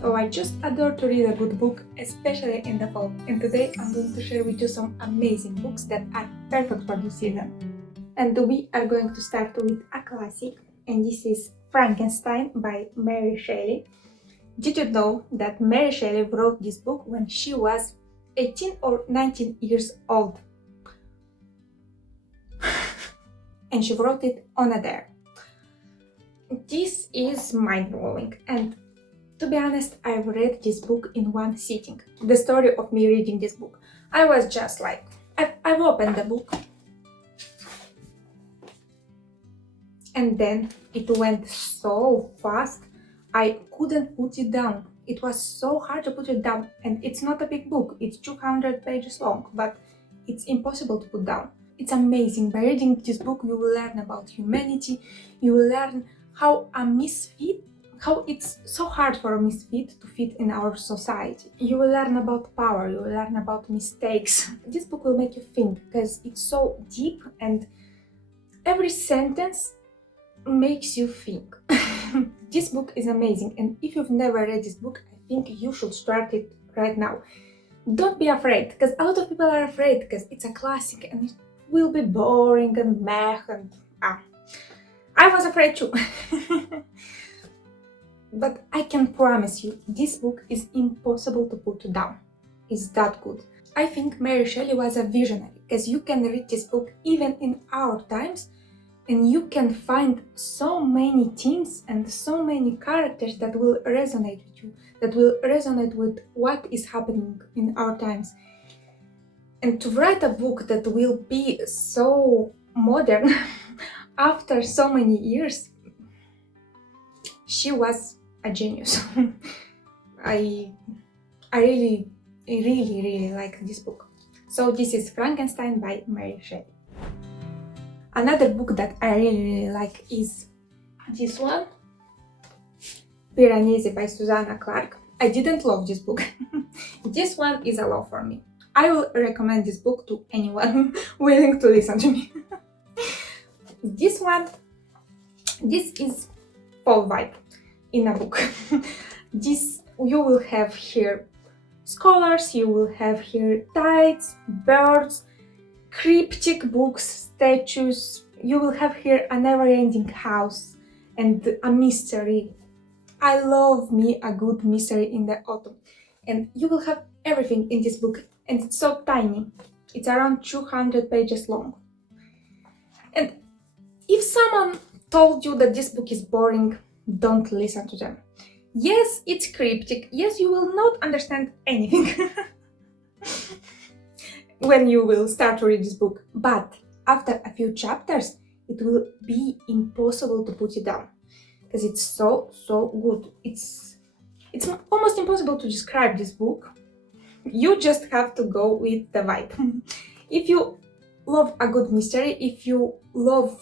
Oh, I just adore to read a good book, especially in the fall. And today I'm going to share with you some amazing books that are perfect for this season. And we are going to start with a classic, and this is Frankenstein by Mary Shelley. Did you know that Mary Shelley wrote this book when she was 18 or 19 years old? And she wrote it on a dare. This is mind-blowing, and to be honest, I've read this book in one sitting. The story of me reading this book. I was just like, I've opened the book, and then it went so fast, I couldn't put it down. It was so hard to put it down, and it's not a big book, it's 200 pages long, but it's impossible to put down. It's amazing. By reading this book, you will learn about humanity, you will learn how it's so hard for a misfit to fit in our society. You will learn about power, you will learn about mistakes. This book will make you think because it's so deep and every sentence makes you think. This book is amazing, and if you've never read this book, I think you should start it right now. Don't be afraid, because a lot of people are afraid because it's a classic and it will be boring and meh and I was afraid too. But I can promise you, this book is impossible to put down. It's that good. I think Mary Shelley was a visionary, because you can read this book even in our times, and you can find so many themes and so many characters that will resonate with you, that will resonate with what is happening in our times. And to write a book that will be so modern after so many years, she was a genius. I really like this book. So this is Frankenstein by Mary Shelley. Another book that I really like is this one, Piranesi by Susanna Clarke. I didn't love this book. This one is a love for me. I will recommend this book to anyone willing to listen to me. This is fall vibe in a book. This you will have here scholars, you will have here tides, birds, cryptic books, statues. You will have here a never-ending house and a mystery. I love me a good mystery in the autumn, and you will have everything in this book, and it's so tiny. It's around 200 pages long. And if someone told you that this book is boring, don't listen to them. Yes, it's cryptic. Yes, you will not understand anything when you will start to read this book. But after a few chapters, it will be impossible to put it down because it's so good. It's almost impossible to describe this book. You just have to go with the vibe. If you love a good mystery, if you love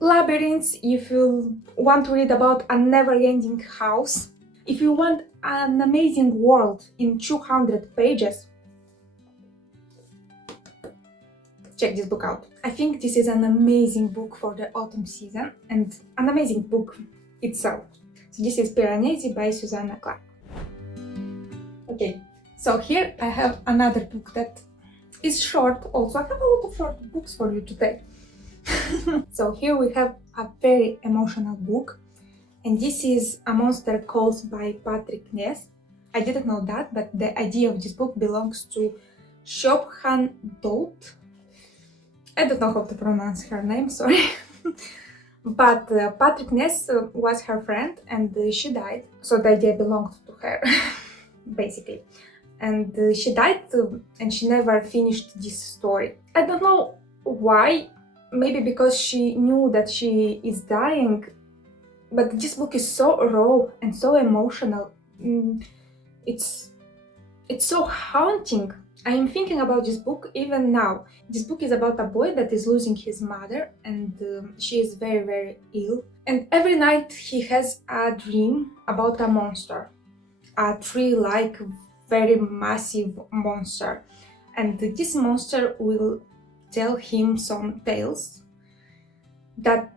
labyrinths, if you want to read about a never-ending house, if you want an amazing world in 200 pages, check this book out. I think this is an amazing book for the autumn season and an amazing book itself. So this is Piranesi by Susanna Clarke. Okay, so here I have another book that is short also. I have a lot of short books for you today. So here we have a very emotional book, and this is A Monster Calls by Ness. I didn't know that, but the idea of this book belongs to Shophan Dolt. I don't know how to pronounce her name, sorry. But Ness was her friend, and she died, so the idea belonged to her, basically. And she died, and she never finished this story. I don't know why. Maybe because she knew that she is dying, but this book is so raw and so emotional. It's so haunting. I am thinking about this book even now. This book is about a boy that is losing his mother, and she is very ill. And every night he has a dream about a monster, a tree-like, very massive monster. And this monster will tell him some tales that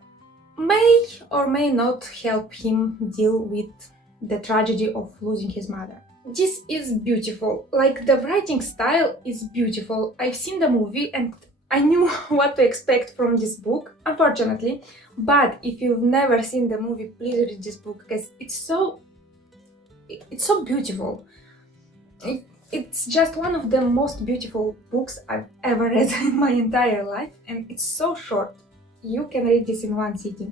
may or may not help him deal with the tragedy of losing his mother. This is beautiful. Like, the writing style is beautiful. I've seen the movie and I knew what to expect from this book, unfortunately. But if you've never seen the movie, please read this book because it's so beautiful. It's just one of the most beautiful books I've ever read in my entire life, and it's so short. You can read this in one sitting.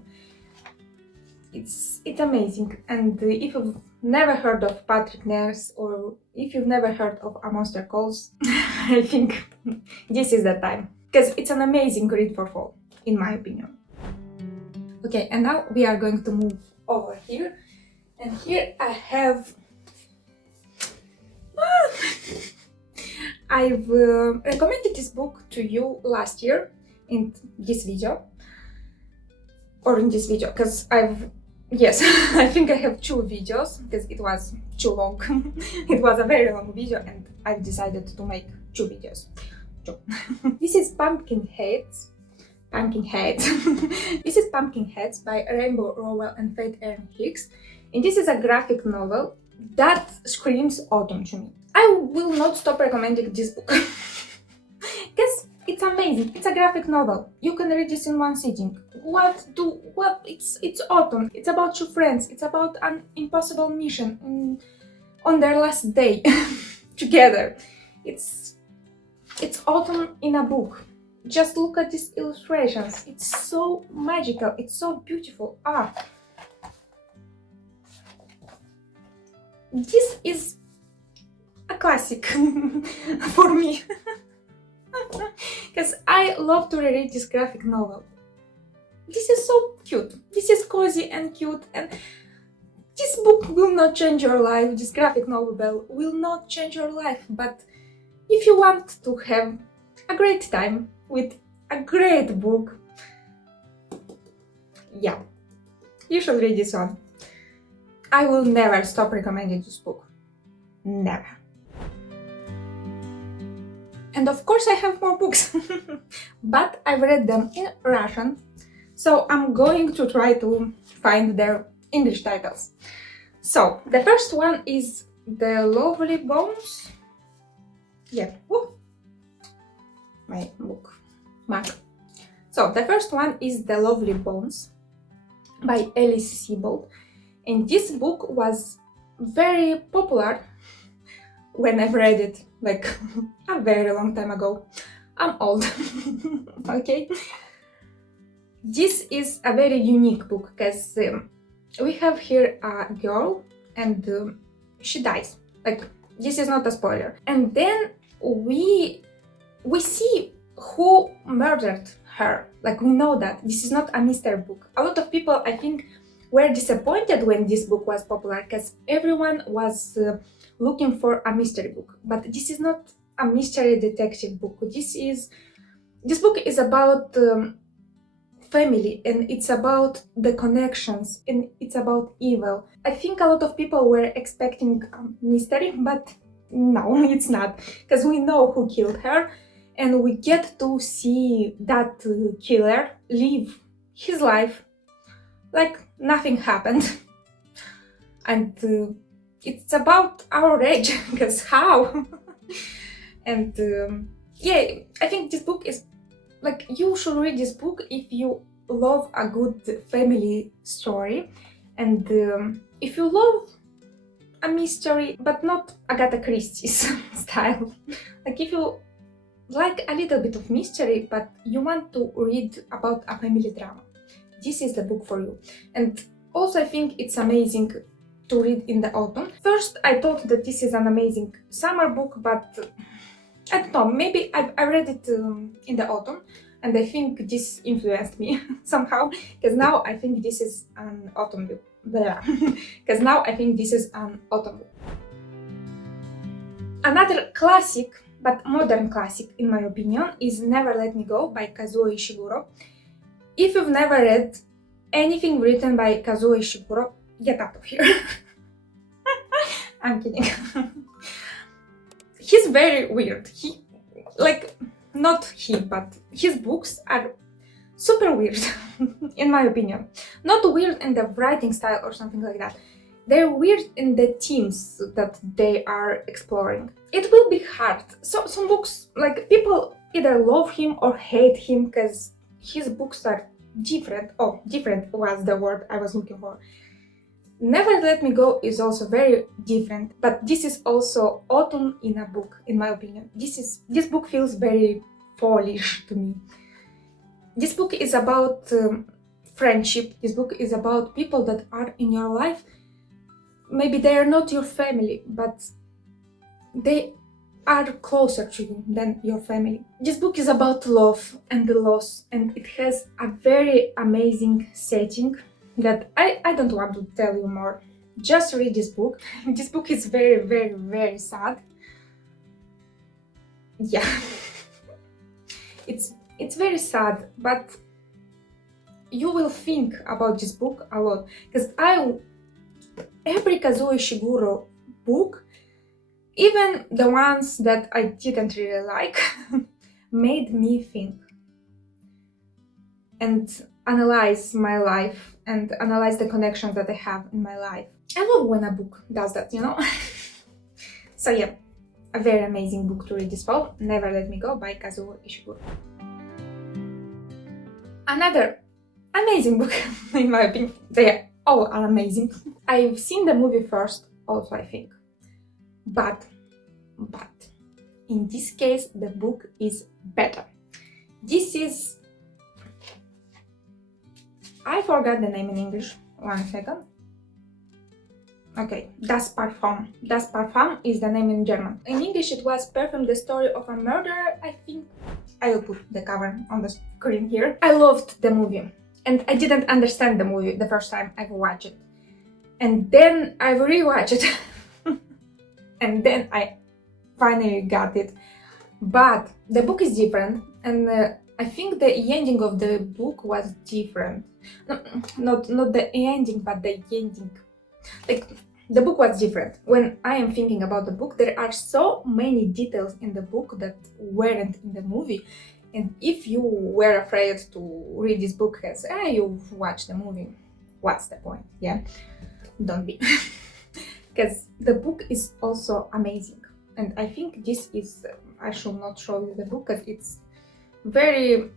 It's amazing. And if you've never heard of Patrick Ness, or if you've never heard of A Monster Calls, I think this is the time, because it's an amazing read for fall, in my opinion. Okay, and now we are going to move over here, and here I have I've recommended this book to you last year in this video, because I think I have 2 videos, because it was too long. It was a very long video and I've decided to make 2 videos. This is Pumpkinheads. This is Pumpkinheads by Rainbow Rowell and Erin Hicks, and this is a graphic novel that screams autumn to me. I will not stop recommending this book because it's amazing. It's a graphic novel. You can read this in one sitting. It's autumn. It's about 2 friends. It's about an impossible mission on their last day together. It's autumn in a book. Just look at these illustrations. It's so magical. It's so beautiful. This is a classic for me. Because I love to reread this graphic novel. This is so cute. This is cozy and cute, and this book will not change your life. This graphic novel will not change your life, but if you want to have a great time with a great book, yeah, you should read this one. I will never stop recommending this book. Never. And of course I have more books, but I've read them in Russian, so I'm going to try to find their English titles. So, the first one is The Lovely Bones. Yeah, woo. My book, Mac. So, the first one is The Lovely Bones by Sebold, and this book was very popular when I read it, like a very long time ago. I'm old. Okay? This is a very unique book because we have here a girl and she dies. Like, this is not a spoiler. And then we see who murdered her. Like, we know that. This is not a mystery book. A lot of people, I think, were disappointed when this book was popular because everyone was looking for a mystery book. But this is not a mystery detective book. This book is about family, and it's about the connections, and it's about evil. I think a lot of people were expecting a mystery, but no, it's not, because we know who killed her, and we get to see that killer live his life like nothing happened. And it's about our age, because how? And yeah, I think this book is like, you should read this book if you love a good family story, and if you love a mystery, but not Agatha Christie's style. Like, if you like a little bit of mystery, but you want to read about a family drama, this is the book for you. And also, I think it's amazing to read in the autumn. First, I thought that this is an amazing summer book, but I don't know, maybe I read it in the autumn, and I think this influenced me somehow, because now I think this is an autumn book. Because now I think this is an autumn book. Another classic, but modern classic in my opinion, is Never Let Me Go by Kazuo Ishiguro. If you've never read anything written by Kazuo Ishiguro, get out of here. I'm kidding. He's very weird. But his books are super weird, in my opinion. Not weird in the writing style or something like that. they're weird in the themes that they are exploring. It will be hard. So some books, like, people either love him or hate him because his books are different. Oh, different was the word I was looking for. Never Let Me Go is also very different, but this is also autumn in a book, in my opinion. This book feels very fallish to me. This book is about friendship. This book is about people that are in your life. Maybe they are not your family, but they are closer to you than your family. This book is about love and the loss, and it has a very amazing setting that I don't want to tell you more. Just read this book. This book is very, very, very sad. Yeah. It's very sad, but you will think about this book a lot, because every Kazuo Ishiguro book, even the ones that I didn't really like, made me think and analyze my life and analyze the connections that I have in my life. I love when a book does that, you know? So yeah, a very amazing book to read this fall, Never Let Me Go by Kazuo Ishiguro. Another amazing book, in my opinion. They all are amazing. I've seen the movie first, also, I think. But in this case, the book is better. This is... I forgot the name in English. 1 second. Okay, Das Parfum. Das Parfum is the name in German. In English it was Perfume, the Story of a Murderer, I think. I will put the cover on the screen here. I loved the movie, and I didn't understand the movie the first time I watched it. And then I rewatched it. And then I finally got it. But the book is different, and I think the ending of the book was different. No, not the ending, but the ending. Like, the book was different. When I am thinking about the book, there are so many details in the book that weren't in the movie. And if you were afraid to read this book as, you've watched the movie, what's the point? Yeah, don't be. Because the book is also amazing. And I think this is, I should not show you the book because it's very...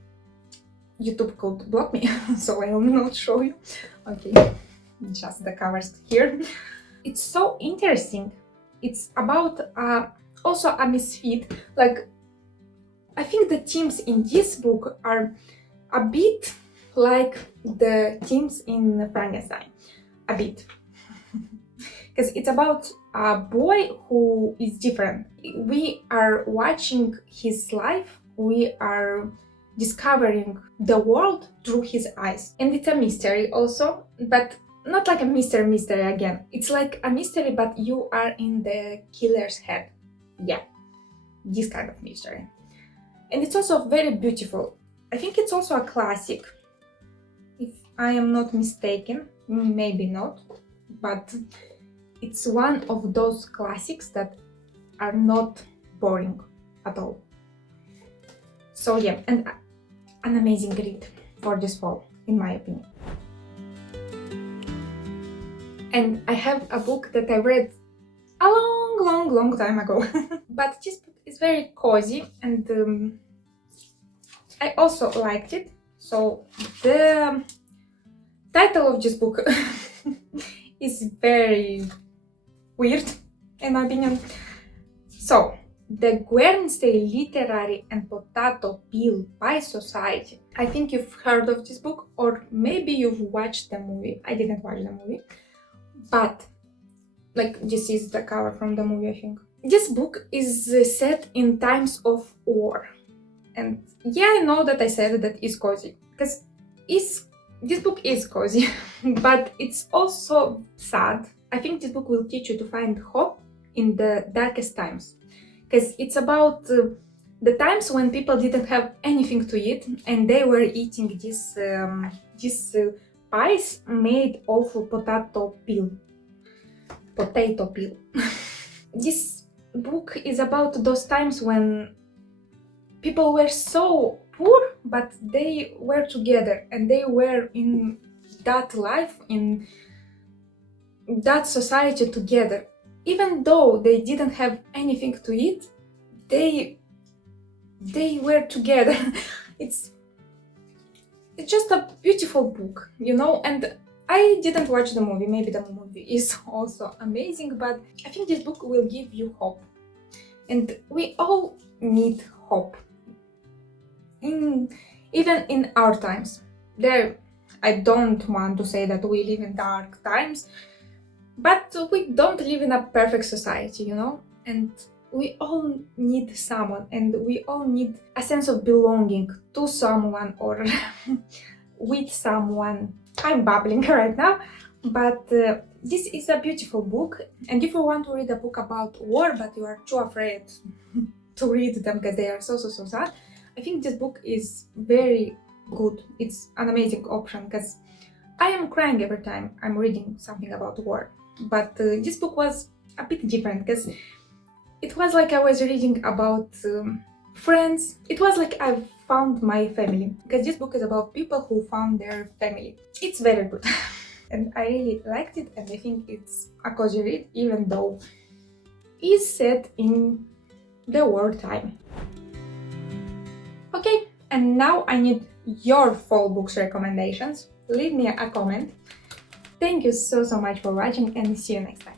YouTube could block me, so I will not show you. Okay, just the covers here. It's so interesting. It's about also a misfit. Like, I think the themes in this book are a bit like the themes in Frankenstein. A bit. Because it's about a boy who is different. We are watching his life. We are discovering the world through his eyes. And it's a mystery also, but not like a mystery again. It's like a mystery, but you are in the killer's head. Yeah, this kind of mystery. And it's also very beautiful. I think it's also a classic, if I am not mistaken. Maybe not, but it's one of those classics that are not boring at all. So yeah, and an amazing read for this fall, in my opinion. And I have a book that I read a long time ago. But this book is very cozy, and I also liked it. So the title of this book is very weird, in my opinion. So, The Guernsey Literary and Potato Peel by Society. I think you've heard of this book, or maybe you've watched the movie. I didn't watch the movie, but like, this is the cover from the movie, I think. This book is set in times of war. And yeah, I know that I said that it's cozy, because this book is cozy, but it's also sad. I think this book will teach you to find hope in the darkest times. Because it's about the times when people didn't have anything to eat, and they were eating this pies made of potato peel. This book is about those times when people were so poor, but they were together, and they were in that life, in that society together. Even though they didn't have anything to eat, they were together. it's it's just a beautiful book, you know, and I didn't watch the movie. Maybe the movie is also amazing, but I think this book will give you hope. And we all need hope. Even in our times. I don't want to say that we live in dark times, but we don't live in a perfect society, you know? And we all need someone, and we all need a sense of belonging to someone or with someone. I'm babbling right now, but this is a beautiful book. And if you want to read a book about war, but you are too afraid to read them because they are so sad, I think this book is very good. It's an amazing option because I am crying every time I'm reading something about war. But this book was a bit different because it was like I was reading about friends. It was like I found my family, because this book is about people who found their family. It's very good. And I really liked it, and I think it's a cozy read, even though it's set in the war time. Okay, and now I need your fall books recommendations. Leave me a comment. Thank you so much for watching, and see you next time.